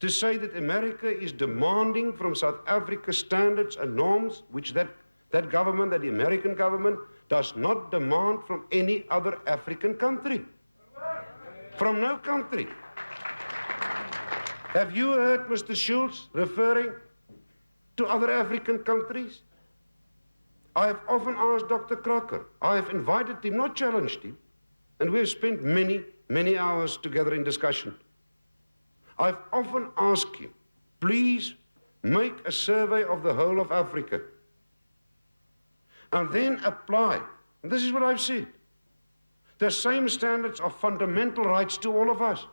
To say that America is demanding from South Africa standards and norms which that government, that the American government, does not demand from any other African country. From no country. Have you heard Mr. Schultz referring to other African countries? I have often asked Dr. Crocker. I have invited him, not challenged him, and we have spent many, many hours together in discussion. I've often asked him, please make a survey of the whole of Africa and then apply, and this is what I've said, the same standards of fundamental rights to all of us.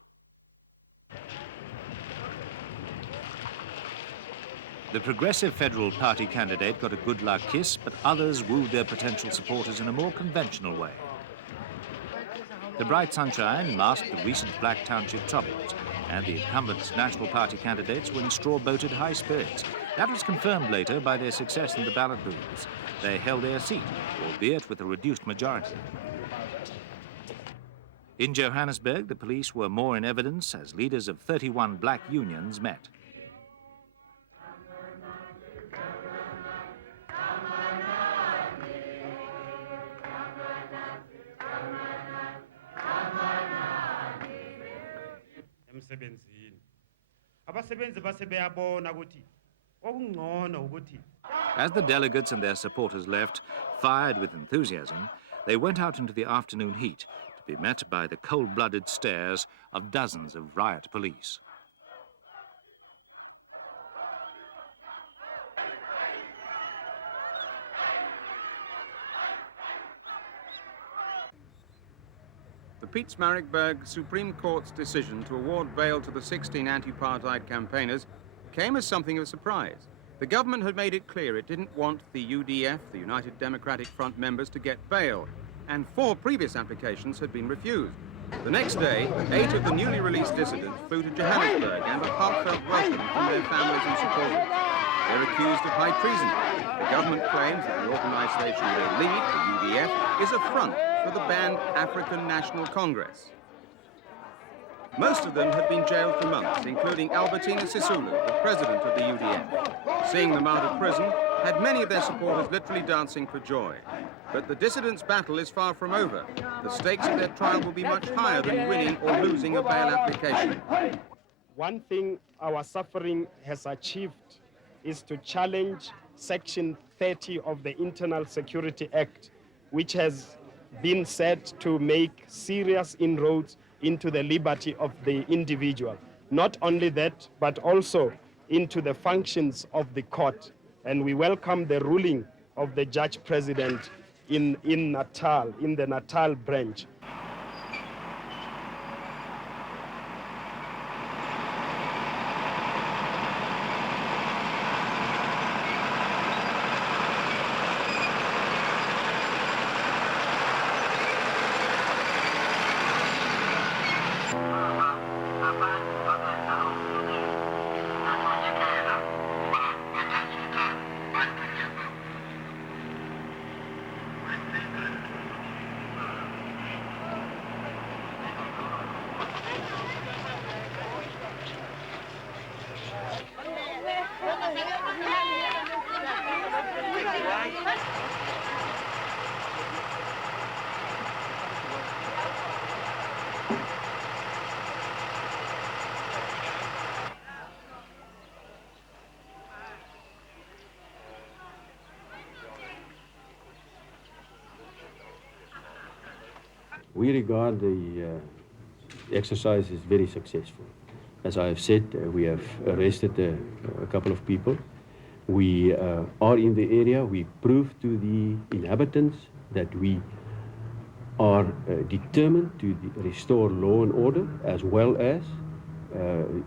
Abasebenzi base beyabona ukuthi okungcono ukuthi one thing our suffering has achieved is to challenge Section 30 of the Internal Security Act, which has been said to make serious inroads into the liberty of the individual. Not only that, but also into the functions of the court. And we welcome the ruling of the Judge President in Natal, in the Natal branch. We regard the exercise as very successful. As I have said, we have arrested a couple of people. We are in the area. We prove to the inhabitants that we are determined to restore law and order as well as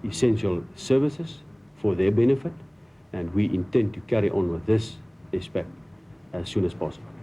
essential services for their benefit, and we intend to carry on with this aspect as soon as possible.